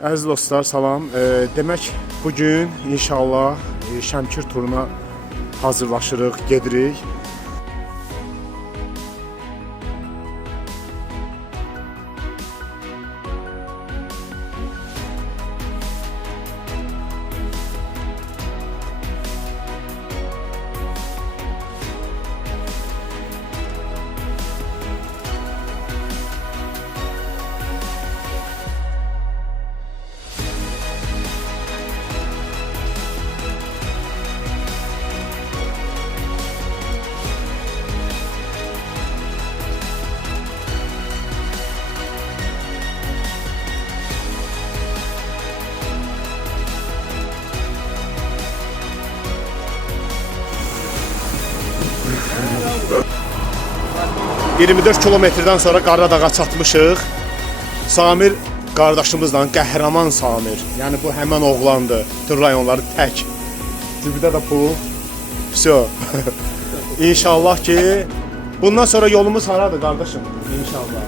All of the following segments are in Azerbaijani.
Əziz dostlar, salam. Demək, bugün inşallah Şəmkir turuna hazırlaşırıq, gedirik. – 24 kilometrdən sonra Qaradağa çatmışıq. Samir qardaşımızla, qəhrəman Samir. Yəni bu həmən oğlandır. Bütün rayonları tək. Cibdə də pul. Vəsə. İnşallah ki, bundan sonra yolumuz haradır qardaşım? İnşallah.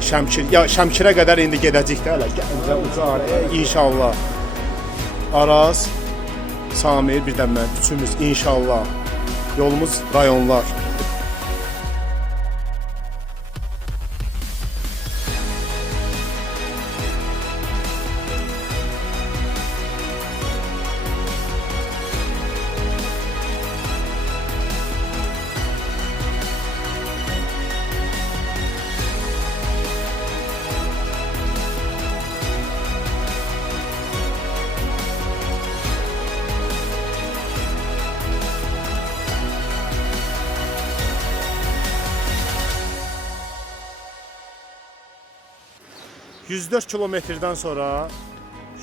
Şəmkir. Ya Şəmkirə qədər indi gedəcəyik də hələ. Gəncə ucar. İnşallah. Araz, Samir, bir də mən. Üçümüz inşallah. Yolumuz rayonlar. ...104 kilometrdən sonra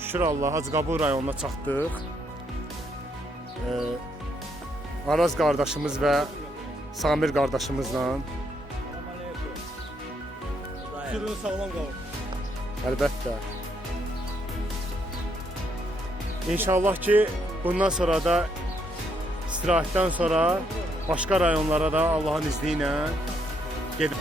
şükür Allah Hacıqabul rayonuna çatdıq. Araz qardaşımız və Samir qardaşımızla. Sürün sağlam qalın. Əlbəttə. İnşallah ki, bundan sonra da istirahətdən sonra başqa rayonlara da Allahın izni ilə gedib.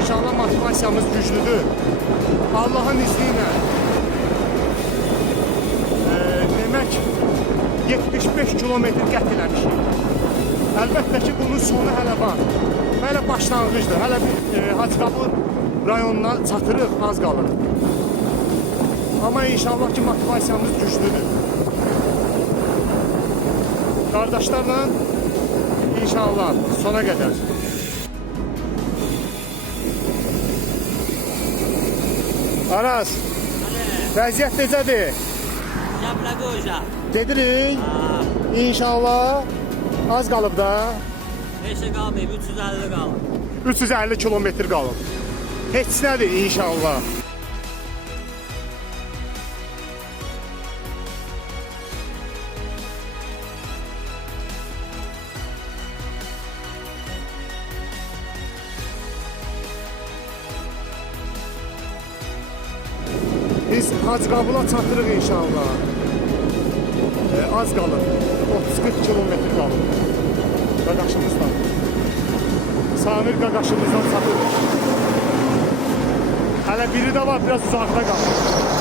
İnşallah motivasiyamız güclüdür. Allah'ın izniyle. Demək 75 kilometr qət eləmişik. Əlbəttə ki, bunun sonu hələ var. Hələ başlanğıcdır. Hələ bir Hacıqabul rayonuna çatırıq, az qalır. Amma inşallah ki, motivasiyamız güclüdür. Qardaşlarla inşallah sona qədər. Aras, vəziyyət necədir? Yapla Gedirik. İnşallah. Az qalıb da. 5'e kalmayıp 350 kalın. 350 kilometr qalıb. Heç nədir inşallah. Biz Hacıqabula çatırıq inşallah. Az qalır. 30-40 kilometr qalır. Qaqaşımızla. Samir qaqaşımızdan çatırıq. Hələ biri də var, biraz uzaqda qalır.